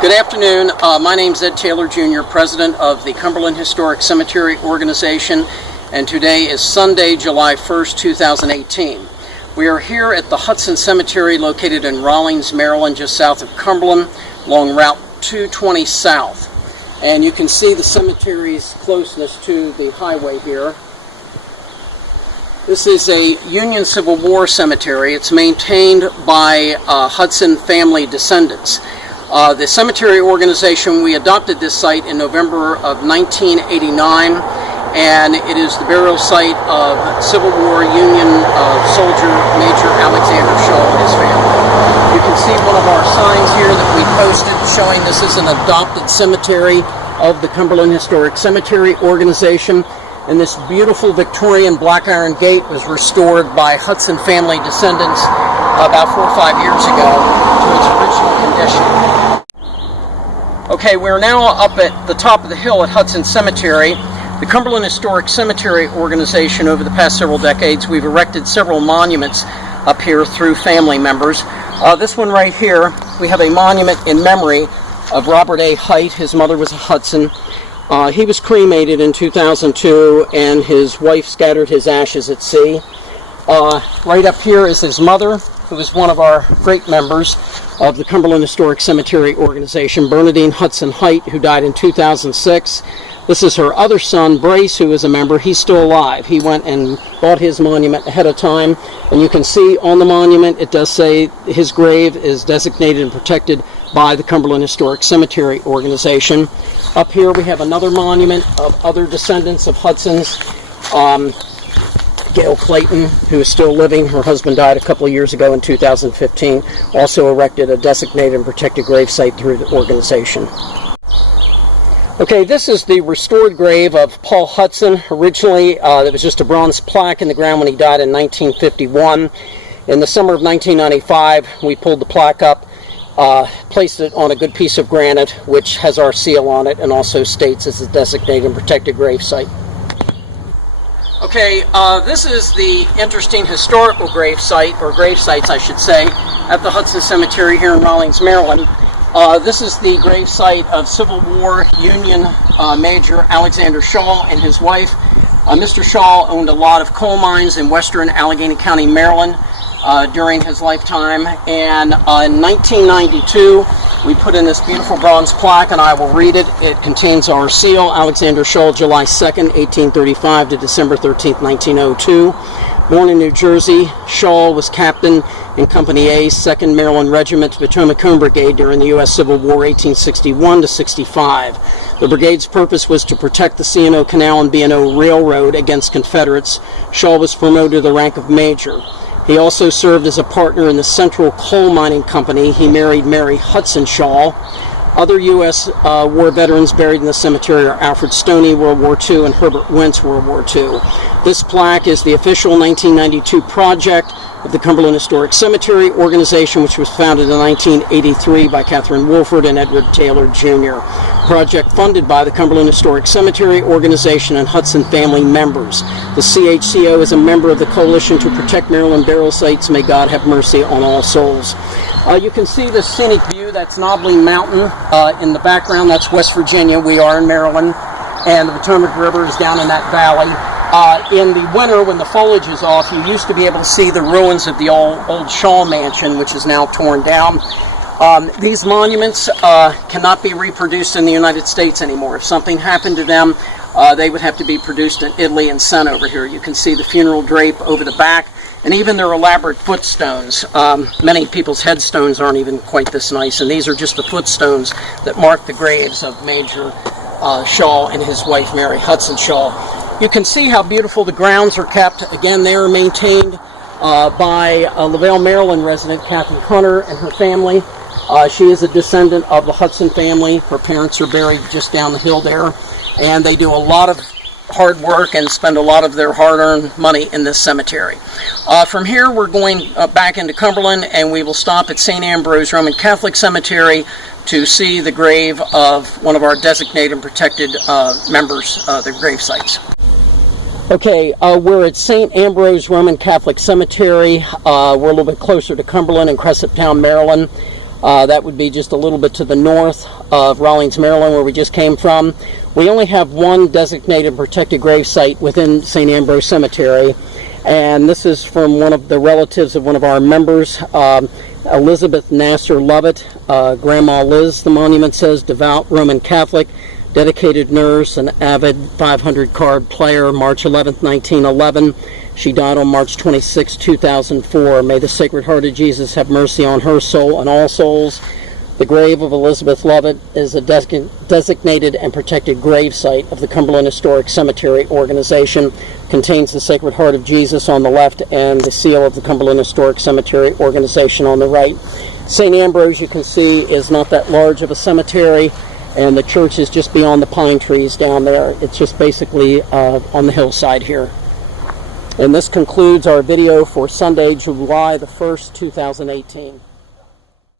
Good afternoon. My name is Ed Taylor Jr., President of the Cumberland Historic Cemetery Organization, and today is Sunday, July 1st, 2018. We are here at the Hutson Cemetery located in Rawlins, Maryland, just south of Cumberland, along Route 220 South. And you can see the cemetery's closeness to the highway here. This is a Union Civil War cemetery. It's maintained by Hutson family descendants. The cemetery organization, we adopted this site in November of 1989, and it is the burial site of Civil War Union soldier Major Alexander Shaw and his family. You can see one of our signs here that we posted showing this is an adopted cemetery of the Cumberland Historic Cemetery Organization. And this beautiful Victorian black iron gate was restored by Hutson family descendants about 4 or 5 years ago to its original condition. Okay, we're now up at the top of the hill at Hutson Cemetery. The Cumberland Historic Cemetery Organization, over the past several decades, we've erected several monuments up here through family members. This one right here, we have a monument in memory of Robert A. Height. His mother was a Hutson. He was cremated in 2002, and his wife scattered his ashes at sea. Right up here is his mother, who was one of our great members of the Cumberland Historic Cemetery Organization, Bernadine Hutson Height, who died in 2006. This is her other son, Brace, who is a member. He's still alive. He went and bought his monument ahead of time, and you can see on the monument it does say his grave is designated and protected by the Cumberland Historic Cemetery Organization. Up here we have another monument of other descendants of Hutson's. Gail Clayton, who is still living, her husband died a couple of years ago in 2015, also erected a designated and protected gravesite through the organization. Okay, this is the restored grave of Paul Hutson. Originally, it was just a bronze plaque in the ground when he died in 1951. In the summer of 1995, we pulled the plaque up, placed it on a good piece of granite, which has our seal on it and also states it's a designated and protected gravesite. Okay, this is the interesting historical gravesite, or gravesites I should say, at the Hutson Cemetery here in Rawlins, Maryland. This is the gravesite of Civil War Union Major Alexander Shaw and his wife. Mr. Shaw owned a lot of coal mines in western Allegheny County, Maryland during his lifetime, and in 1992 we put in this beautiful bronze plaque, and I will read it. It contains our seal: Alexander Shaw, July 2nd, 1835 to December 13th, 1902. Born in New Jersey, Shaw was captain in Company A, 2nd Maryland Regiment, Potomac Home Brigade during the U.S. Civil War 1861 to 65. The brigade's purpose was to protect the C&O Canal and B&O Railroad against Confederates. Shaw was promoted to the rank of major. He also served as a partner in the Central Coal Mining Company. He married Mary Hutson Shaw. Other U.S. war veterans buried in the cemetery are Alfred Stoney, World War II, and Herbert Wentz, World War II. This plaque is the official 1992 project of the Cumberland Historic Cemetery Organization, which was founded in 1983 by Catherine Wolford and Edward Taylor Jr. Project funded by the Cumberland Historic Cemetery Organization and Hutson family members. The CHCO is a member of the Coalition to Protect Maryland Burial Sites. May God have mercy on all souls. You can see the scenic view. That's Nobbling Mountain in the background. That's West Virginia. We are in Maryland, and the Potomac River is down in that valley. In the winter, when the foliage is off, you used to be able to see the ruins of the old Shaw Mansion, which is now torn down. These monuments cannot be reproduced in the United States anymore. If something happened to them, they would have to be produced in Italy and sent over here. You can see the funeral drape over the back, and even their elaborate footstones. Many people's headstones aren't even quite this nice, and these are just the footstones that mark the graves of Major Shaw and his wife Mary Hutson Shaw. You can see how beautiful the grounds are kept. Again, they are maintained by a LaVale, Maryland resident, Kathy Hunter, and her family. She is a descendant of the Hutson family. Her parents are buried just down the hill there, and they do a lot of hard work and spend a lot of their hard-earned money in this cemetery. From here, we're going back into Cumberland, and we will stop at St. Ambrose Roman Catholic Cemetery to see the grave of one of our designated and protected members, their grave sites. Okay, we're at St. Ambrose Roman Catholic Cemetery. We're a little bit closer to Cumberland and Cresaptown, Maryland. That would be just a little bit to the north of Rawlins, Maryland, where we just came from. We only have one designated protected grave site within St. Ambrose Cemetery, and this is from one of the relatives of one of our members, Elizabeth Nasser Lovett, Grandma Liz, the monument says, devout Roman Catholic, dedicated nurse, an avid 500 card player, March 11th, 1911. She died on March 26, 2004. May the Sacred Heart of Jesus have mercy on her soul and all souls. The grave of Elizabeth Lovett is a designated and protected grave site of the Cumberland Historic Cemetery Organization. Contains the Sacred Heart of Jesus on the left and the seal of the Cumberland Historic Cemetery Organization on the right. St. Ambrose, you can see, is not that large of a cemetery, and the church is just beyond the pine trees down there. It's just basically on the hillside here. And this concludes our video for Sunday, July the 1st, 2018.